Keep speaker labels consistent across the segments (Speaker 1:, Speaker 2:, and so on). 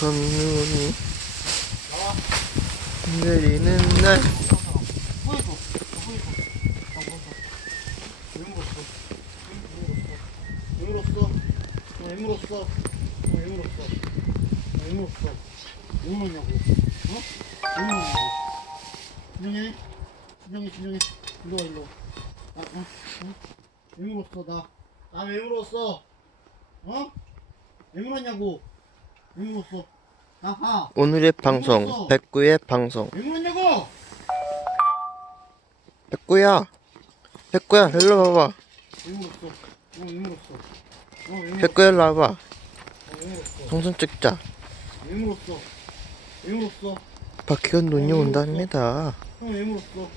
Speaker 1: 눈이
Speaker 2: 나와.
Speaker 1: 내리는 날
Speaker 2: 보여줘. 보여줘. 아, 보여줘. 왜 물었어? 왜 물었어? 왜 물었어? 왜 물었어? 왜 물었어? 왜 물었냐고? 어? 왜 물었냐고? 진정해. 진정해, 진정해. 일로 와, 일로 와. 아, 어? 어? 왜 물었어, 나? 나 왜 물었어? 어? 왜 물었냐고?
Speaker 1: 오늘의 방송 백구의 방송! 백구야 백구야 일로 와봐?
Speaker 2: 어? 어?
Speaker 1: 백구야 일로 와봐
Speaker 2: 어?
Speaker 1: 동선 찍자? 바퀴가 눈이 온답니다?
Speaker 2: 어? 어?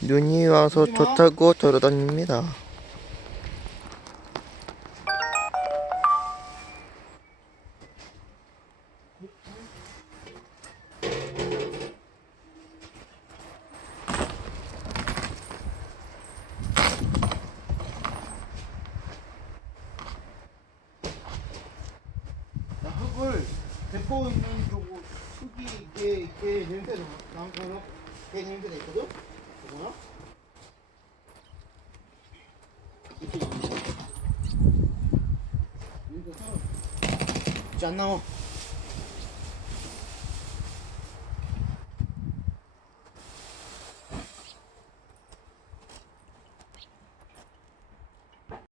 Speaker 1: 눈이 와서 좋다고 돌아다닙니다
Speaker 2: 흙을 데리고 있는 쪽으로 흙이 이게 이게 냄새가 나는 거요? 걔 냄새가 있거든? 이거나? 이렇게 안 나와.